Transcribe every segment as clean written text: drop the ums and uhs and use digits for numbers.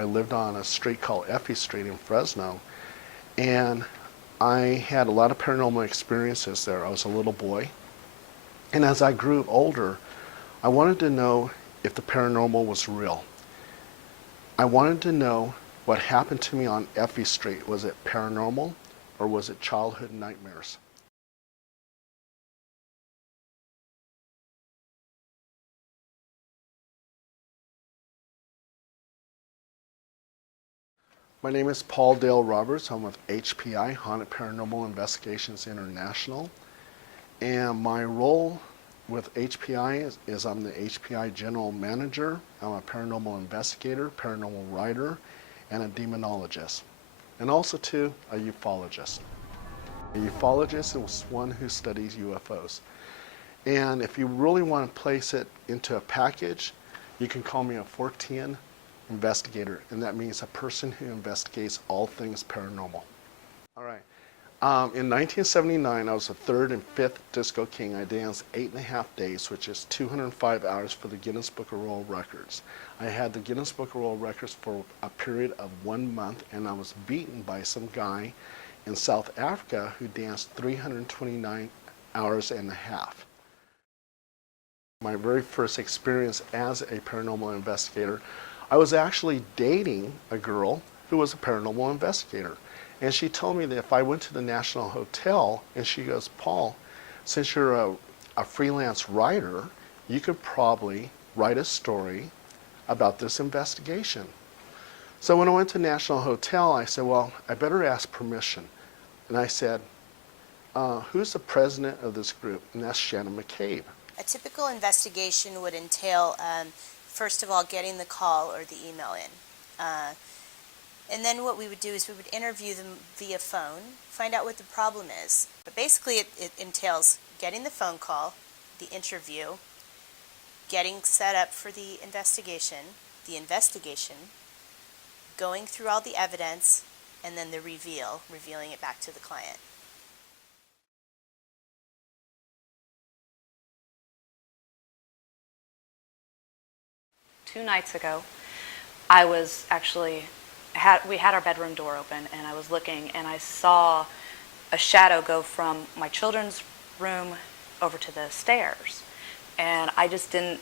I lived on a street called Effie Street in Fresno, and I had a lot of paranormal experiences there. I was a little boy, and as I grew older, I wanted to know if the paranormal was real. I wanted to know what happened to me on Effie Street. Was it paranormal, or was it childhood nightmares? My name is Paul Dale Roberts. I'm with HPI, Haunted Paranormal Investigations International. And my role with HPI is I'm the HPI General Manager. I'm a paranormal investigator, paranormal writer, and a demonologist. And also, too, a ufologist. A ufologist is one who studies UFOs. And if you really want to place it into a package, you can call me a 410 investigator, and that means a person who investigates all things paranormal. All right. In 1979, I was the third and fifth Disco King. I danced 8.5 days, which is 205 hours for the Guinness Book of World Records. I had the Guinness Book of World Records for a period of 1 month, and I was beaten by some guy in South Africa who danced 329 hours and a half. My very first experience as a paranormal investigator, I was actually dating a girl who was a paranormal investigator. And she told me that if I went to the National Hotel, and she goes, Paul, since you're a freelance writer, you could probably write a story about this investigation. So when I went to National Hotel, I said, well, I better ask permission. And I said, who's the president of this group? And that's Shannon McCabe. A typical investigation would entail, first of all, getting the call or the email in. And then what we would do is we would interview them via phone, find out what the problem is. But basically it entails getting the phone call, the interview, getting set up for the investigation, going through all the evidence, and then the revealing it back to the client. Two nights ago, we had our bedroom door open, and I was looking, and I saw a shadow go from my children's room over to the stairs. And I didn't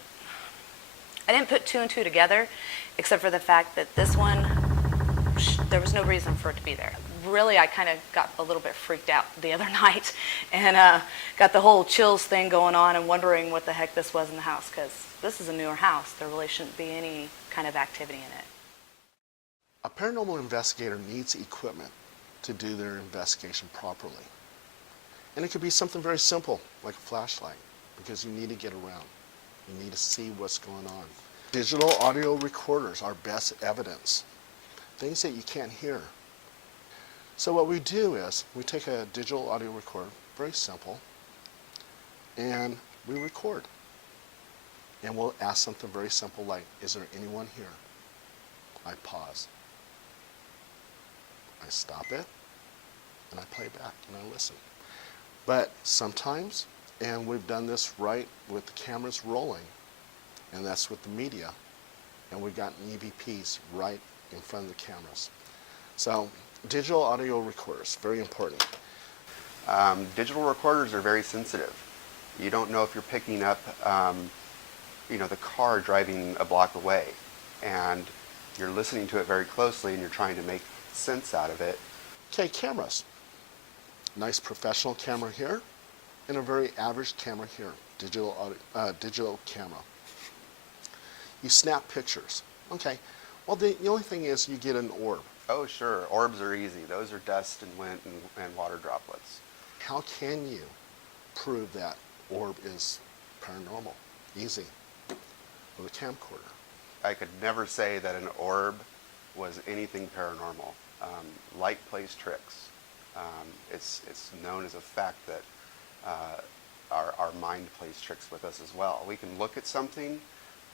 put two and two together, except for the fact that this one, there was no reason for it to be there. Really, I kind of got a little bit freaked out the other night, and got the whole chills thing going on and wondering what the heck this was in the house, because this is a newer house. There really shouldn't be any kind of activity in it. A paranormal investigator needs equipment to do their investigation properly. And it could be something very simple, like a flashlight, because you need to get around. You need to see what's going on. Digital audio recorders are best evidence, things that you can't hear. So what we do is we take a digital audio recorder, very simple, and we record. And we'll ask something very simple like, is there anyone here? I pause. I stop it, and I play back, and I listen. But sometimes, and we've done this right with the cameras rolling, and that's with the media, and we've got EVPs right in front of the cameras. So digital audio recorders, very important. Digital recorders are very sensitive. You don't know if you're picking up the car driving a block away, and you're listening to it very closely, and you're trying to make sense out of it. Okay, cameras. Nice professional camera here, and a very average camera here. Digital camera. You snap pictures. Okay. Well, the only thing is you get an orb. Oh, sure. Orbs are easy. Those are dust and wind and water droplets. How can you prove that orb is paranormal? Easy. With a camcorder. I could never say that an orb was anything paranormal. Light plays tricks. It's known as a fact that our mind plays tricks with us as well. We can look at something,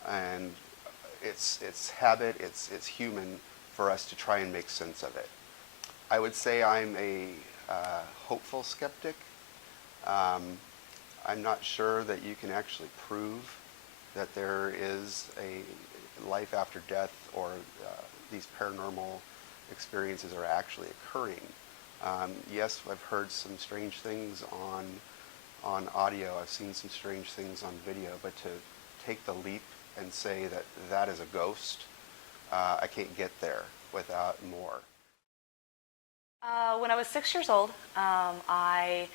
and it's habit, it's human for us to try and make sense of it. I would say I'm a hopeful skeptic. I'm not sure that you can actually prove that there is a life after death or these paranormal experiences are actually occurring. Yes, I've heard some strange things on audio. I've seen some strange things on video, but to take the leap and say that that is a ghost, I can't get there without more. When I was 6 years old, I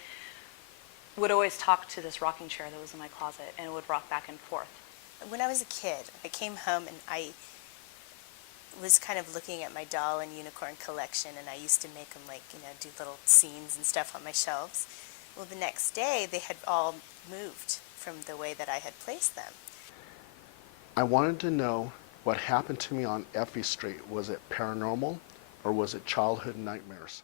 would always talk to this rocking chair that was in my closet and it would rock back and forth. When I was a kid, I came home and I was kind of looking at my doll and unicorn collection, and I used to make them, like, do little scenes and stuff on my shelves. Well, the next day they had all moved from the way that I had placed them. I wanted to know what happened to me on Effie Street. Was it paranormal or was it childhood nightmares?